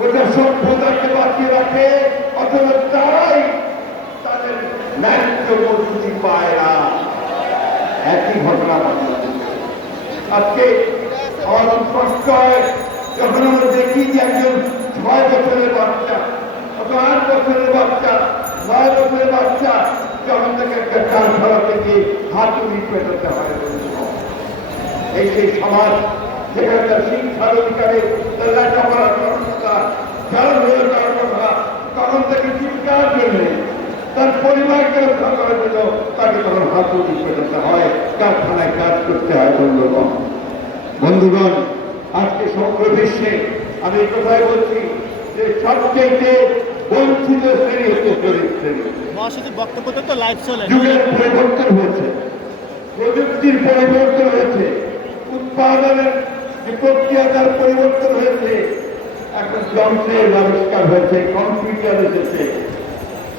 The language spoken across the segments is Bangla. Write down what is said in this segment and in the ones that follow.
ওটা সভ্যতাকে বাঁচিয়ে রাখে, অথবা তারাই তাদের ন্যায্য মজুরি পায় না। একই ঘটনা আজকে আমার কষ্ট হয় যখন আমরা দেখি যে একজন 6 বছরের বাচ্চা অথবা 8 বছরের বাচ্চা, 9 বছরের বাচ্চা যখন তাকে একটা কারখানা থেকে হাতুড়ি পেটাতে হয়। এই সেই সমাজ যেখানে তার শিক্ষার অধিকারে, তার লেখাপড়ার কথা, খেলাধুলার করার কথা, তখন তাকে চিৎকার জেনে তার পরিবারকে রক্ষা করার জন্য তাকে তখন হাতুড়ি পেটাতে হয়, কারখানায় কাজ করতে হয়। বন্ধুগণ, আজকে সমগ্র বিশ্বে আমি এই কথাই বলছি যে সবচেয়ে বঞ্চিত শ্রেণী হচ্ছে শ্রমিক শ্রেণী। যুগের পরিবর্তন হয়েছে, প্রযুক্তির পরিবর্তন হয়েছে, উৎপাদনের যে প্রক্রিয়া তার পরিবর্তন হয়েছে, এখন যন্ত্রের আবিষ্কার হয়েছে, কম্পিউটার এসেছে,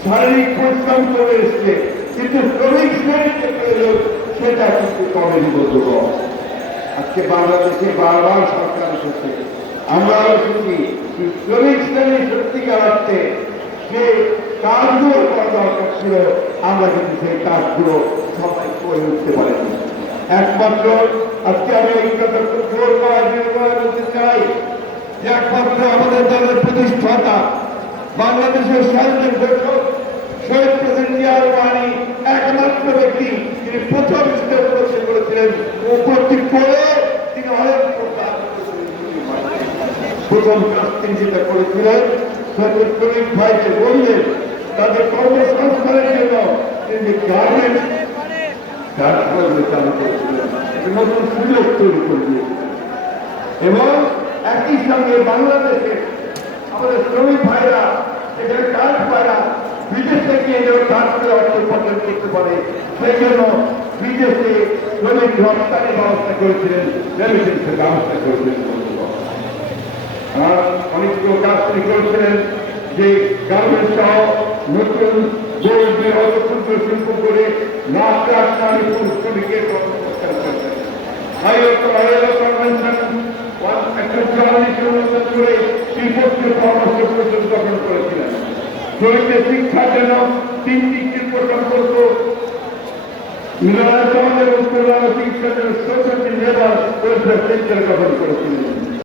শারীরিক পরিশ্রম চলে এসছে, কিন্তু শ্রমিক শ্রেণীর যে প্রয়োজন সেটা কিন্তু কমেনি। বন্ধুগণ, আজকে বাংলাদেশে বারবার সরকার এসেছে, আমরা এসেছি শ্রমিক শ্রেণী সত্যিকার অর্থে যে কাজগুলো করা দরকার ছিল, আমরা কিন্তু সেই কাজগুলো সবাই করে উঠতে পারিনি। একমাত্র আজকে আমি এই কথা খুব জোর বলতে চাই যে একমাত্র আমাদের দলের প্রতিষ্ঠাতা বাংলাদেশের স্বাধীন ঘোষক শহীদ প্রেসিডেন্ট জিয়া রহমান একমাত্র ব্যক্তি যিনি প্রথম স্টেপ করেছিলেন, উপলব্ধি করে তিনি অনেক প্রথম কাজ তিনি যেটা করেছিলেন, শ্রমিক ভাইদের বললেন তাদের কর্মসংস্থানের জন্য তিনি গার্মেন্টস কারখানাগুলো চালু করেছিলেন, নতুন সুযোগ তৈরি করে দিয়েছিলেন। এবং একই সঙ্গে বাংলাদেশে আমাদের শ্রমিক ভাইরা এখানে কাজ পায়রা বিদেশে গিয়ে যেন কাজ করে অর্থ উপার্জন করতে পারে, সেই জন্য বিদেশে শ্রমিক রপ্তানির ব্যবস্থা করেছিলেন, রেমিটেন্সের ব্যবস্থা করেছিলেন। অনেকগুলো কাজ তিনি করেছিলেন যে গার্মেন্টস সহ নতুন ক্ষুদ্র শিল্প করে লাখ লাখ নারী পুরুষ শ্রমিকের কর্মসংস্থান করেছেন। করে শিল্পকে কর্মসংস্থান গঠন করেছিলেন। শ্রমিকদের শিক্ষার জন্য 3টি শিল্প সম্পর্ক মিলনায়তন এবং চিকিৎসার জন্য 16টি লেবার ওয়েলফেয়ার সেন্টার গঠন করেছিলেন।